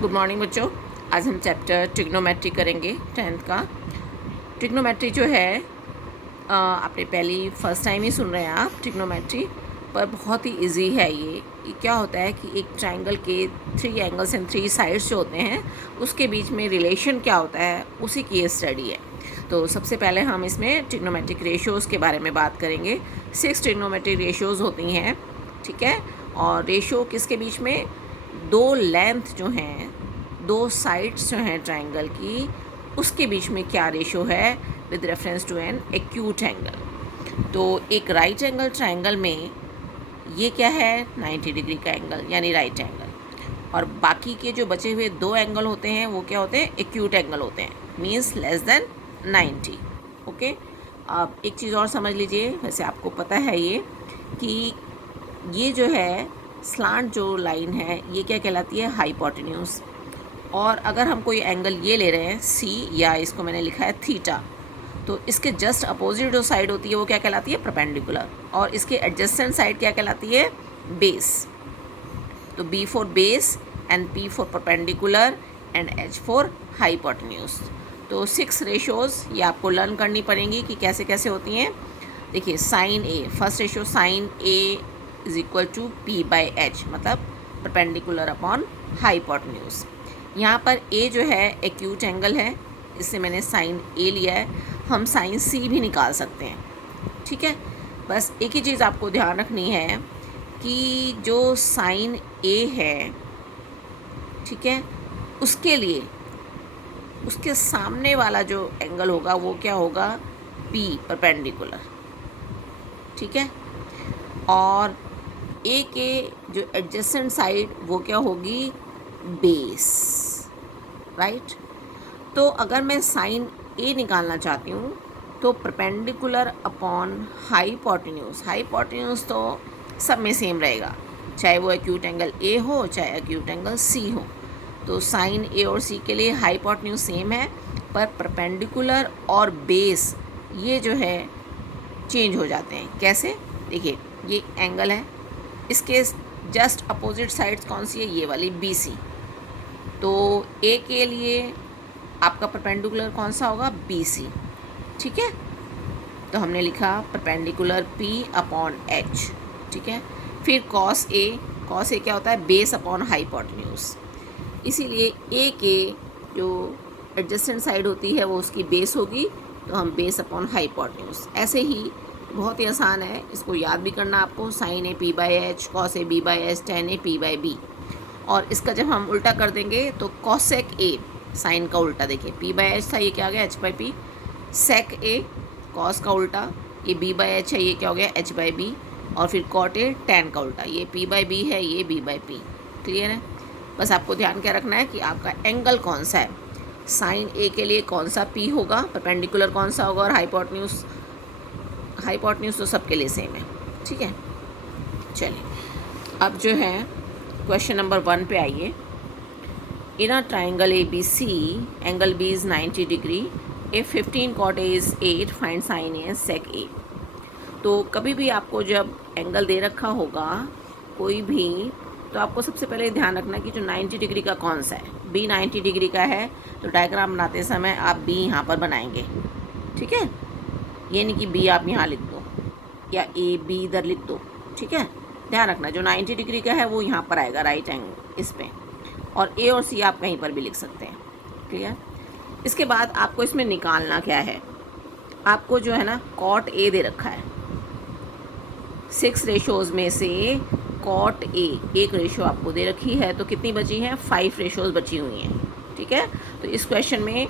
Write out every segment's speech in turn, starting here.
Good morning बच्चों। आज हम चैप्टर ट्रिग्नोमेट्री करेंगे 10th का। ट्रिग्नोमेट्री जो है आपने पहली फर्स्ट टाइम ही सुन रहे हैं आप ट्रिग्नोमेट्री, पर बहुत ही इजी है ये क्या होता है कि एक ट्राइंगल के 3 एंगल्स एंड 3 साइड्स जो होते हैं उसके बीच में रिलेशन क्या होता है उसी की ये स्टडी है। तो सबसे पहले हम इसमें ट्रिग्नोमेट्रिक रेशियोज़ के बारे में बात करेंगे। 6 ट्रिग्नोमेट्रिक रेशियोज़ होती हैं, ठीक है। और रेशियो किसके बीच में, दो लेंथ जो हैं, दो साइड्स जो हैं ट्राइंगल की, उसके बीच में क्या रेशियो है with reference to an acute angle. तो एक राइट एंगल ट्राइंगल में ये क्या है, 90 डिग्री का एंगल यानी राइट एंगल, और बाकी के जो बचे हुए दो एंगल होते हैं वो क्या होते हैं, एक्यूट एंगल होते हैं, मीन्स लेस देन 90। ओके, अब एक चीज़ और समझ लीजिए, वैसे आपको पता है ये कि ये जो है स्लांट जो लाइन है ये क्या कहलाती है, हाइपोटेन्यूज। और अगर हम कोई एंगल ये ले रहे हैं सी, या इसको मैंने लिखा है थीटा, तो इसके जस्ट अपोजिट जो साइड होती है वो क्या कहलाती है, परपेंडिकुलर, और इसके एडजेसेंट साइड क्या कहलाती है, बेस। तो B for base and P for perpendicular and H for hypotenuse. तो 6 रेशियोज़ ये आपको लर्न करनी पड़ेंगी कि कैसे कैसे होती हैं। देखिए sine A, first ratio sine A is equal to P by H, मतलब परपेंडिकुलर अपॉन हाइपोटेन्यूज। यहाँ पर ए जो है एक्यूट एंगल है, इससे मैंने साइन ए लिया है। हम साइन सी भी निकाल सकते हैं, ठीक है। बस एक ही चीज़ आपको ध्यान रखनी है कि जो साइन ए है, ठीक है, उसके लिए उसके सामने वाला जो एंगल होगा वो क्या होगा, पी परपेंडिकुलर, ठीक है। और ए के जो एडजेसेंट साइड वो क्या होगी, बेस, राइट। तो अगर मैं साइन ए निकालना चाहती हूँ तो परपेंडिकुलर अपॉन हाइपोटेन्यूज, हाइपोटेन्यूज तो सब में सेम रहेगा, चाहे वो एक्यूट एंगल ए हो चाहे एक्यूट एंगल सी हो। तो साइन ए और सी के लिए हाइपोटेन्यूज सेम है, पर परपेंडिकुलर और बेस ये जो है चेंज हो जाते हैं। कैसे, देखिए ये एंगल है, इसके जस्ट अपोजिट साइड्स कौन सी है, ये वाली बी सी। तो ए के लिए आपका परपेंडिकुलर कौन सा होगा, बी सी, ठीक है। तो हमने लिखा परपेंडिकुलर पी अपॉन एच, ठीक है। फिर कॉस ए, कॉस ए क्या होता है, बेस अपॉन हाइपोटेन्यूज, इसीलिए ए के जो एडजेसेंट साइड होती है वो उसकी बेस होगी, तो हम बेस अपॉन हाइपोटेन्यूज। ऐसे ही बहुत ही आसान है, इसको याद भी करना आपको, sine A P by H, cos A B by H, tan A P by B. और इसका जब हम उल्टा कर देंगे तो कॉसेक ए, साइन का उल्टा, देखिए पी बाई एच था, ये क्या आ गया, H by P. Sec A, cos का उल्टा, ये बी बाई एच है, ये क्या हो गया, एच बाई बी। और फिर कॉट ए, टेन का उल्टा, ये पी बाई बी है, ये बी बाई पी। क्लियर है। बस आपको ध्यान क्या रखना है कि आपका एंगल कौन सा है, साइन ए के लिए कौन सा पी होगा, परपेंडिकुलर कौन सा होगा, और हाइपोटेन्यूज, हाइपोटेन्यूज तो सबके लिए सेम है, ठीक है। चलिए अब जो है क्वेश्चन नंबर 1 पे आइए। In a triangle A B C, angle B is 90 degree, if 15 cot A is 8, find sine A sec A. तो कभी भी आपको जब एंगल दे रखा होगा कोई भी, तो आपको सबसे पहले ध्यान रखना कि जो 90 डिग्री का कौन सा है, बी 90 डिग्री का है, तो डायग्राम बनाते समय आप बी यहाँ पर बनाएंगे, ठीक है। ये नहीं कि बी आप यहाँ लिख दो या ए बी इधर लिख दो, ठीक है। ध्यान रखना जो 90 डिग्री का है वो यहाँ पर आएगा, राइट एंगल इस पे, और ए और सी आप कहीं पर भी लिख सकते हैं, क्लियर। इसके बाद आपको इसमें निकालना क्या है, आपको जो है ना कॉट ए दे रखा है, 6 रेशोज़ में से कॉट ए एक रेशो आपको दे रखी है, तो कितनी बची हैं, 5 रेशोज़ बची हुई हैं, ठीक है। तो इस क्वेश्चन में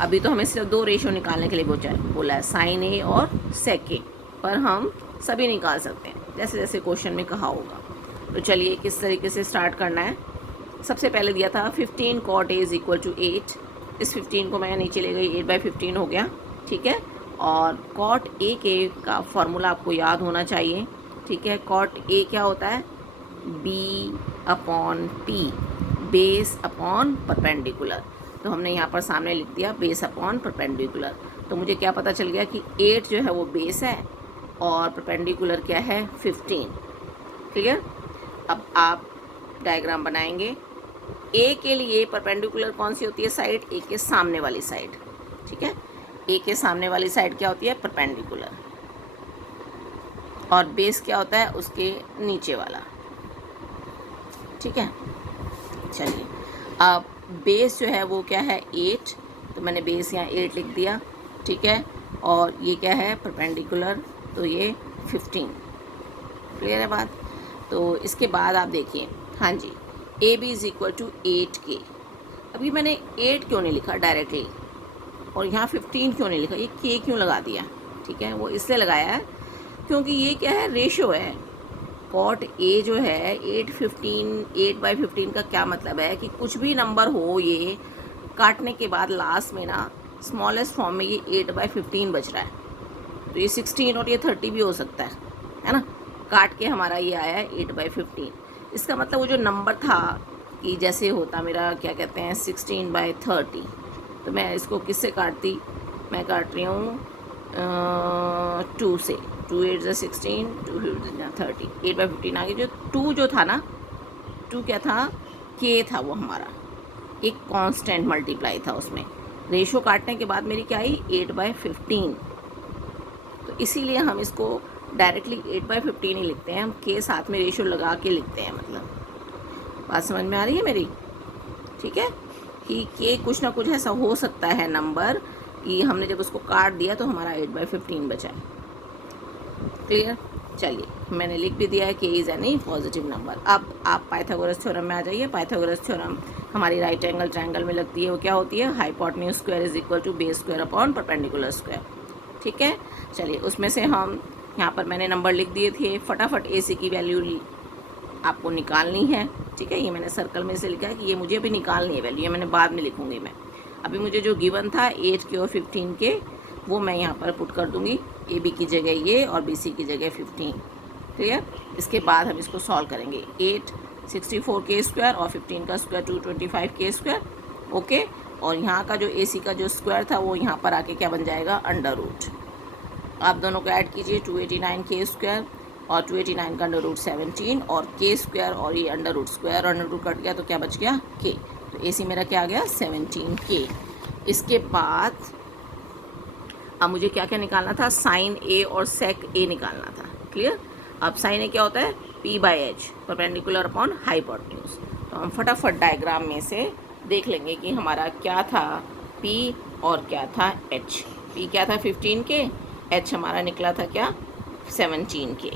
अभी तो हमें सिर्फ 2 रेशो निकालने के लिए बोला है, साइन ए और सेक ए, पर हम सभी निकाल सकते हैं जैसे जैसे क्वेश्चन में कहा होगा। तो चलिए किस तरीके से स्टार्ट करना है। सबसे पहले दिया था 15 cot A is equal to 8, इस 15 को मैं नीचे ले गई, 8/15 हो गया, ठीक है। और कॉट ए के का फॉर्मूला आपको याद होना चाहिए, ठीक है। कॉट ए क्या होता है, B upon P, base upon perpendicular. तो हमने यहाँ पर सामने लिख दिया बेस अपॉन परपेंडिकुलर। तो मुझे क्या पता चल गया कि 8 जो है वो बेस है और परपेंडिकुलर क्या है, 15। क्लियर। अब आप डायग्राम बनाएंगे ए के लिए परपेंडिकुलर कौन सी होती है साइड? ए के सामने वाली साइड, ठीक है। ए के सामने वाली साइड क्या होती है? परपेंडिकुलर। और बेस क्या होता है? उसके नीचे वाला, ठीक है। चलिए, अब बेस जो है वो क्या है? 8, तो मैंने बेस यहाँ 8 लिख दिया, ठीक है। और ये क्या है? परपेंडिकुलर, तो ये 15। क्लियर है बात? तो इसके बाद आप देखिए, हाँ जी, A B is equal to 8K। अभी मैंने 8 क्यों नहीं लिखा डायरेक्टली, और यहाँ 15 क्यों नहीं लिखा? ये K क्यों लगा दिया? ठीक है, वो इसलिए लगाया है क्योंकि ये क्या है? रेशो है। कॉट ए जो है 8/15 का क्या मतलब है कि कुछ भी नंबर हो, ये काटने के बाद लास्ट में ना स्मॉलेस्ट फॉर्म में ये 8/15 बच रहा है। तो ये 16 और ये 30 भी हो सकता है ना। काट के हमारा ये आया है 8/15। इसका मतलब वो जो नंबर था कि जैसे होता मेरा क्या कहते हैं 16/30, तो मैं इसको किससे काटती? मैं काट रही हूँ 2 से। 2 8 16, 2 30, 8/15 आगे जो 2 जो था ना, 2 क्या था? K था वो हमारा, एक कांस्टेंट मल्टीप्लाई था उसमें। रेशो काटने के बाद मेरी क्या आई? 8/15। तो इसीलिए हम इसको डायरेक्टली 8/15 ही लिखते हैं, हम के साथ में रेशो लगा के लिखते हैं। मतलब बात समझ में आ रही है मेरी? ठीक है, कि के कुछ ना कुछ ऐसा हो सकता है नंबर कि हमने जब उसको काट दिया तो हमारा 8/15 बचा है। क्लियर? चलिए, मैंने लिख भी दिया है कि इज़ एनी पॉजिटिव नंबर। अब आप पाइथागोरस थ्योरम में आ जाइए। पाइथागोरस थ्योरम हमारी राइट एंगल ट्रायंगल में लगती है। वो क्या होती है? Hypotenuse square is equal to base square upon perpendicular square, ठीक है। चलिए, उसमें से हम यहाँ पर मैंने नंबर लिख दिए थे। फटाफट ए सी की वैल्यू आपको निकालनी है, ठीक है। ये मैंने सर्कल में से लिखा है कि ये मुझे अभी निकालनी है वैल्यू, ये मैंने बाद में लिखूँगी मैं। अभी मुझे जो गिवन था 8K और 15K, वो मैं यहाँ पर पुट कर दूँगी। ए बी की जगह ये और बी सी की जगह 15। क्लियर? इसके बाद हम इसको सॉल्व करेंगे। 8 64K स्क्वायर और 15 का स्क्वायर 225K स्क्वायर, ओके। और यहाँ का जो ए सी का जो स्क्वायर था वो यहाँ पर आके क्या बन जाएगा? Under root. आप दोनों को ऐड कीजिए, 289K स्क्वायर और 289 का अंडर रूट 17 और K स्क्वायर और ये under root square, under root cut गया तो क्या बच गया? K। तो ए सी मेरा क्या आ गया? 17K। इसके बाद अब मुझे क्या क्या निकालना था? साइन ए और सेक ए निकालना था। क्लियर? अब साइन ए क्या होता है? P/H, perpendicular upon hypotenuse. तो हम फटाफट डायग्राम में से देख लेंगे कि हमारा क्या था P और क्या था H। P क्या था? 15K, H हमारा निकला था क्या? 17K।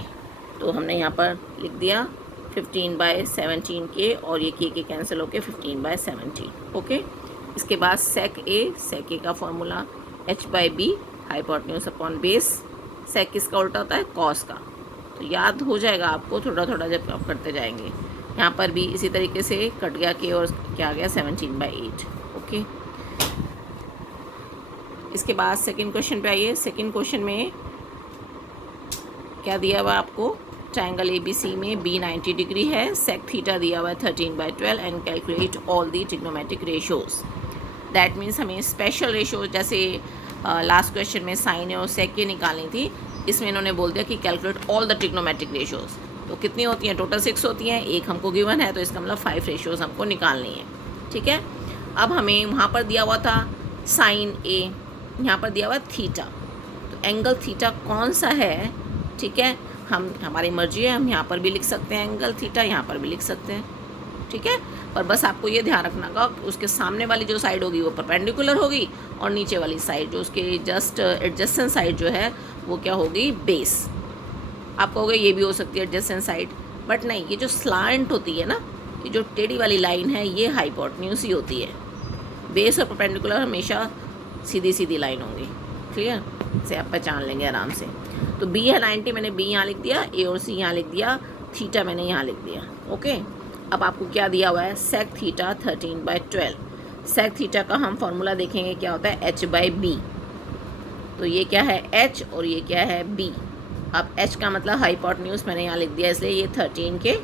तो हमने यहाँ पर लिख दिया 15/17K और ये K कैंसिल होके 15/17, ओके। इसके बाद सेक ए का formula H/B, hypotenuse upon base. Sec किसका उल्टा होता है? कॉस का। तो याद हो जाएगा आपको थोड़ा थोड़ा जब आप करते जाएंगे। यहाँ पर भी इसी तरीके से कट गया K और क्या आ गया? 17/8, ओके। इसके बाद सेकंड क्वेश्चन पे आइए। सेकंड क्वेश्चन में क्या दिया हुआ आपको? ट्रायंगल ABC में B 90 डिग्री है, सेक थीटा दिया हुआ है 13/12 and calculate all the trigonometric ratios. That means हमें स्पेशल रेशो, जैसे लास्ट क्वेश्चन में साइन और सेक की निकालनी थी, इसमें इन्होंने बोल दिया कि calculate all the trigonometric ratios. तो कितनी होती हैं? टोटल 6 होती हैं। एक हमको गिवन है तो इसका मतलब 5 रेशोज़ हमको निकालनी है, ठीक है। अब हमें वहाँ पर दिया हुआ था साइन ए, यहाँ पर दिया हुआ थीटा। तो एंगल थीटा कौन सा है? ठीक है, हम हमारी मर्जी है, हम यहाँ पर भी लिख सकते हैं एंगल थीटा, यहाँ पर भी लिख सकते हैं, ठीक है। पर बस आपको ये ध्यान रखना होगा कि उसके सामने वाली जो साइड होगी वो परपेंडिकुलर होगी और नीचे वाली साइड जो उसके जस्ट एडजेसेंट साइड जो है वो क्या होगी? बेस। आप कहोगे ये भी हो सकती है एडजेसेंट साइड, बट नहीं, ये जो स्लांट होती है ना, ये जो टेढ़ी वाली लाइन है, ये हाइपोटेन्यूज ही होती है। बेस और परपेंडिकुलर हमेशा सीधी सीधी लाइन होंगी। क्लियर? इसे आप पहचान लेंगे आराम से। तो B है 90, मैंने B यहाँ लिख दिया, A और C यहाँ लिख दिया, थीटा मैंने यहाँ लिख दिया, ओके। अब आपको क्या दिया हुआ है? Sec theta 13/12। सेक थीटा का हम फॉर्मूला देखेंगे क्या होता है? H/B। तो ये क्या है? H और ये क्या है? B। अब H का मतलब हाइपोटेन्यूज मैंने यहाँ लिख दिया, इसलिए ये 13K,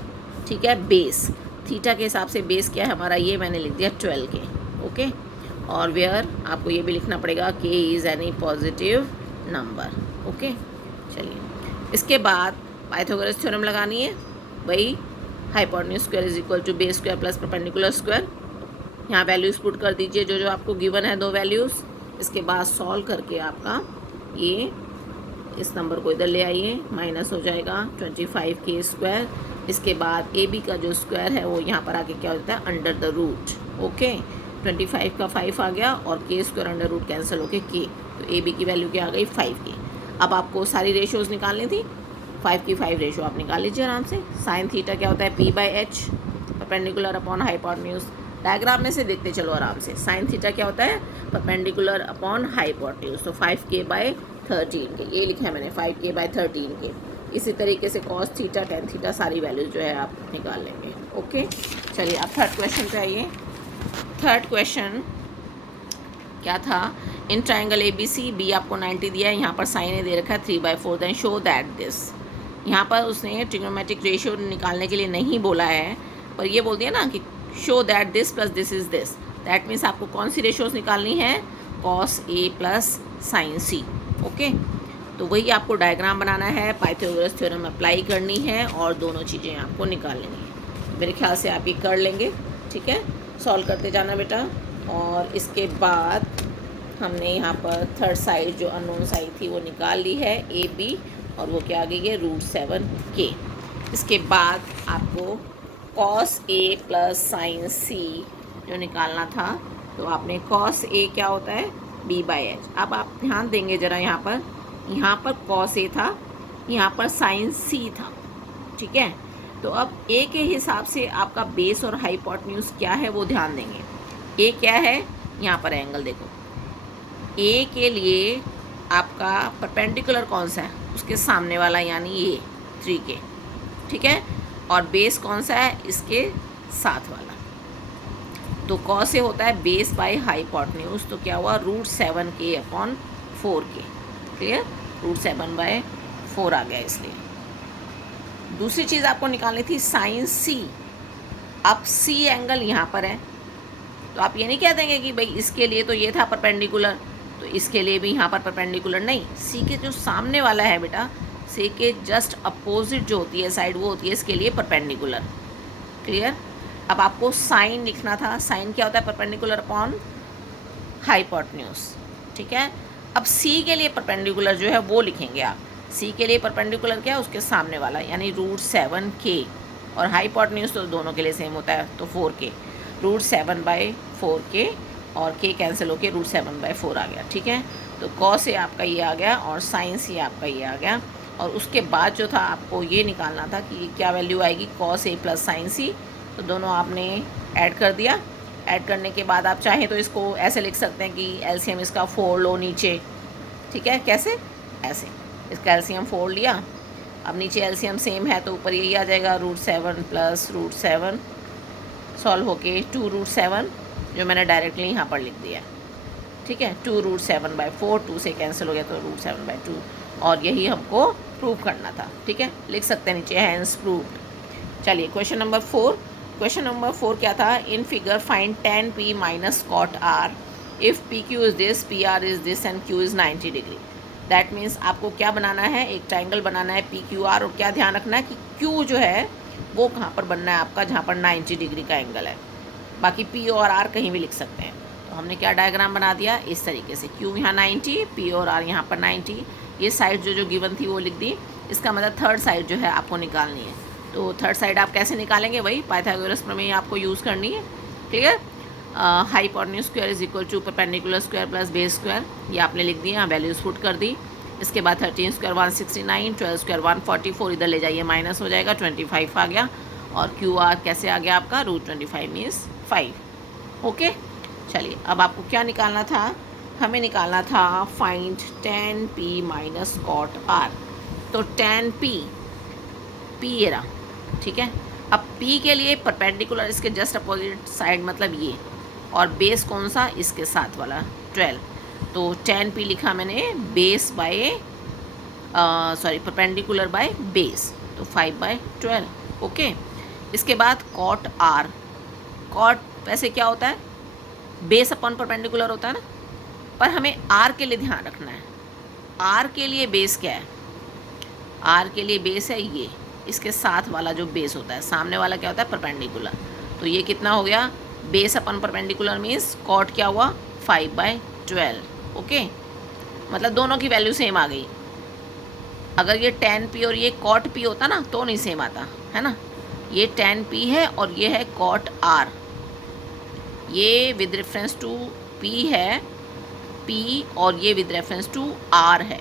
ठीक है। बेस थीटा के हिसाब से बेस क्या है हमारा? ये मैंने लिख दिया 12K, ओके। और वेयर आपको ये भी लिखना पड़ेगा K is any positive number, okay. चलिए, इसके बाद पाइथागोरस थ्योरम लगानी है। वही hypotenuse square is equal to base square plus perpendicular square. यहाँ वैल्यूज़ पुट कर दीजिए जो जो आपको गिवन है, 2 वैल्यूज़। इसके बाद सॉल्व करके आपका ये इस नंबर को इधर ले आइए, माइनस हो जाएगा 25k स्क्वायर। इसके बाद ए बी का जो स्क्वायर है वो यहाँ पर आके क्या होता है, अंडर द रूट। ओके, 25 का 5 आ गया और के स्क्वायर अंडर रूट कैंसिल होके के, तो ए बी की वैल्यू क्या आ गई, 5k। अब आपको सारी रेशियोज़ निकालनी थी, 5 की 5 रेशो आप निकाल लीजिए आराम से। साइन थीटा क्या होता है, p/h perpendicular upon hypotenuse. Diagram में से देखते चलो आराम से। साइन थीटा क्या होता है, परपेंडिकुलर अपॉन हाइपोटेन्यूज, तो 5k/13 के, ये लिखा है मैंने 5k/13 के। इसी तरीके से कॉस थीटा, टेन थीटा, सारी वैल्यूज जो है आप निकाल लेंगे। ओके, चलिए अब थर्ड क्वेश्चन पे आइए। थर्ड क्वेश्चन क्या था, इन ट्राइंगल ABC बी आपको 90 दिया है, यहाँ पर साइन ए दे रखा है 3/4, देन शो दैट दिस। यहाँ पर उसने ट्रिग्नोमेट्रिक रेशियो निकालने के लिए नहीं बोला है, पर ये बोल दिया ना कि show that this plus this is this. That means आपको कौन सी रेशियोज निकालनी है, cos A plus sign C. Okay, तो वही आपको डायग्राम बनाना है, पाइथागोरस थ्योरम अप्लाई करनी है और दोनों चीज़ें आपको निकाल लेनी है। मेरे ख्याल से आप ये कर लेंगे, ठीक है। सॉल्व करते जाना बेटा। और इसके बाद हमने यहाँ पर थर्ड साइड जो अननोन साइड थी वो निकाल ली है, ए बी, और वो क्या आ गई है, √7k। इसके बाद आपको कॉस ए प्लस साइन सी जो निकालना था, तो आपने कॉस ए क्या होता है, b/h। अब आप ध्यान देंगे ज़रा, यहाँ पर कॉस ए था, यहाँ पर साइन सी था, ठीक है। तो अब ए के हिसाब से आपका बेस और हाइपोटेन्यूज क्या है वो ध्यान देंगे। ए क्या है, यहाँ पर एंगल देखो, ए के लिए आपका परपेंडिकुलर कौन सा है, उसके सामने वाला, यानी ये 3k, ठीक है। और बेस कौन सा है, इसके साथ वाला। तो कॉस से होता है बेस बाय हाइपोटेन्यूज, तो क्या हुआ, √7k/4k। क्लियर, √7/4 आ गया इसलिए। दूसरी चीज़ आपको निकालनी थी साइन सी। अब सी एंगल यहाँ पर है, तो आप ये नहीं कह देंगे कि भाई इसके लिए तो ये था परपेंडिकुलर, तो इसके लिए भी यहाँ पर परपेंडिकुलर नहीं। सी के जो सामने वाला है बेटा, सी के जस्ट अपोजिट जो होती है साइड, वो होती है इसके लिए परपेंडिकुलर। क्लियर। अब आपको साइन लिखना था, साइन क्या होता है, परपेंडिकुलर अपॉन हाइपोटेन्यूज, ठीक है। अब सी के लिए परपेंडिकुलर जो है वो लिखेंगे आप। सी के लिए परपेंडिकुलर क्या है, उसके सामने वाला, यानी √7k, और हाइपोटेन्यूज तो दोनों के लिए सेम होता है, तो 4k, √7/4k, और k कैंसिल होके √7/4 आ गया, ठीक है। तो कॉस ए आपका ये आ गया और साइन सी आपका ये आ गया। और उसके बाद जो था आपको ये निकालना था कि क्या वैल्यू आएगी, कॉस ए प्लस साइन सी, तो दोनों आपने ऐड कर दिया। ऐड करने के बाद आप चाहें तो इसको ऐसे लिख सकते हैं कि एलसीएम इसका 4 लो नीचे, ठीक है। कैसे, ऐसे इसका एलसीएम 4 लिया, अब नीचे एलसीएम सेम है तो ऊपर यही आ जाएगा, √7 प्लस √7 सॉल्व होके 2√7, जो मैंने डायरेक्टली यहाँ पर लिख दिया, ठीक है। 2√7/4, 2 से कैंसिल हो गया तो √7/2, और यही हमको प्रूव करना था, ठीक है। लिख सकते हैं नीचे, हैंस प्रूव्ड। चलिए क्वेश्चन नंबर 4। क्वेश्चन नंबर 4 क्या था, in figure find tan p minus cot r if PQ is this, PR is this and Q is 90 degree. That means आपको क्या बनाना है, एक ट्राइंगल बनाना है PQR, और क्या ध्यान रखना है कि Q जो है वो कहाँ पर बनना है आपका, जहाँ पर 90 डिग्री का एंगल है। बाकी P और R कहीं भी लिख सकते हैं। तो हमने क्या डायग्राम बना दिया इस तरीके से, Q यहाँ 90, P और R यहाँ पर 90, ये साइड जो गिवन थी वो लिख दी। इसका मतलब थर्ड साइड जो है आपको निकालनी है। तो थर्ड साइड आप कैसे निकालेंगे, वही पाइथागोरस प्रमेय आपको यूज़ करनी है। Clear. Hypotenuse square is equal to perpendicular square plus base square, ये आपने लिख दिया, यहाँ वैल्यूज पुट कर दी। इसके बाद 13 स्क्वायर 169, 12 स्क्वायर 144, इधर ले जाइए माइनस हो जाएगा, 25 आ गया। और QR कैसे आ गया आपका, √25 मीन्स 5। ओके, चलिए अब आपको क्या निकालना था, हमें निकालना था find tan p minus cot r। तो tan p ये रहा, ठीक है। अब P के लिए परपेंडिकुलर इसके जस्ट अपोजिट साइड, मतलब ये, और बेस कौन सा, इसके साथ वाला 12। तो tan p लिखा मैंने base by perpendicular by base, तो 5/12। ओके, इसके बाद cot r। cot वैसे क्या होता है, बेस अपॉन परपेंडिकुलर होता है ना, पर हमें r के लिए ध्यान रखना है। r के लिए बेस क्या है, r के लिए बेस है ये, इसके साथ वाला जो बेस होता है, सामने वाला क्या होता है परपेंडिकुलर। तो ये कितना हो गया, बेस अपन परपेंडिकुलर मीन्स कॉट क्या हुआ 5/12। ओके, मतलब दोनों की वैल्यू सेम आ गई। अगर ये tan p और ये cot p होता ना तो नहीं सेम आता है ना। ये tan p है और ये है cot r, ये विद रेफरेंस टू p है p और ये विद रेफरेंस टू r है।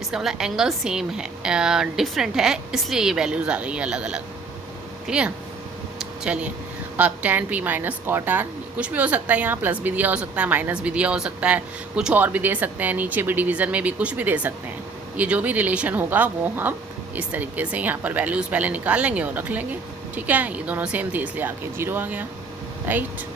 इसका मतलब एंगल सेम है, डिफरेंट है, इसलिए ये वैल्यूज़ आ गई अलग अलग। क्लियर। चलिए अब tan p minus cot r, कुछ भी हो सकता है, यहाँ प्लस भी दिया हो सकता है, माइनस भी दिया हो सकता है, कुछ और भी दे सकते हैं, नीचे भी डिवीज़न में भी कुछ भी दे सकते हैं। ये जो भी रिलेशन होगा वो हम इस तरीके से यहाँ पर वैल्यूज़ पहले निकाल लेंगे और रख लेंगे। ठीक है, ये दोनों सेम थी इसलिए आके 0 आ गया। राइट।